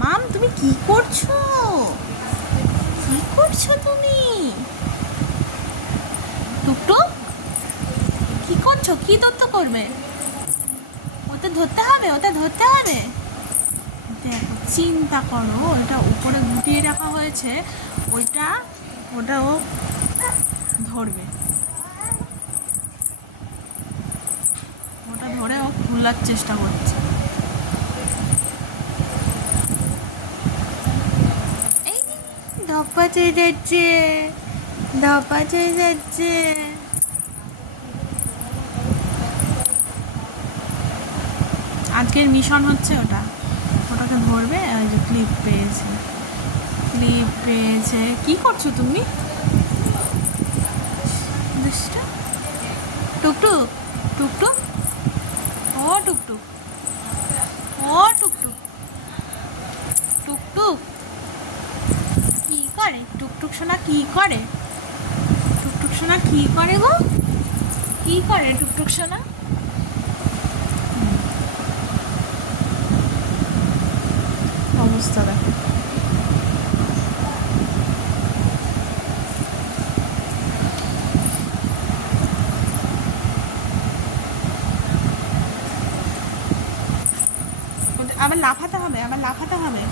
মাম তুমি কি করছো? কি করছো তুমি? টুকটুক কি করছো? কি তত্ত্ব করবে? ওটা ধরতে হবে, ওটা ধরতে হবে। দেখো চিন্তা করো, ওটা উপরে গুটিয়ে রাখা হয়েছে, ওইটা ওটা ও ধরবে, ওটা ধরে ও খোলার চেষ্টা করছে। এই ধপ্পা চলে যাচ্ছে, ধপ্পা চলে যাচ্ছে। আজকের মিশন হচ্ছে ওটা, ওটাকে ধরবে। ওই যে ক্লিপ পেয়েছে, ক্লিপ পেয়েছে। কি করছো তুমি? দুষ্ট টুকটুক, টুকটুক, ও টুকটুক, ও টুকটুক, টুকটুক কি করে? টুকটুক সোনা কি করে? টুকটুক সোনা কি করে গো? কি করে টুকটুক সোনা? অবস্থা দেখো। আবার লাফাতে হবে, আবার লাফাতে হবে।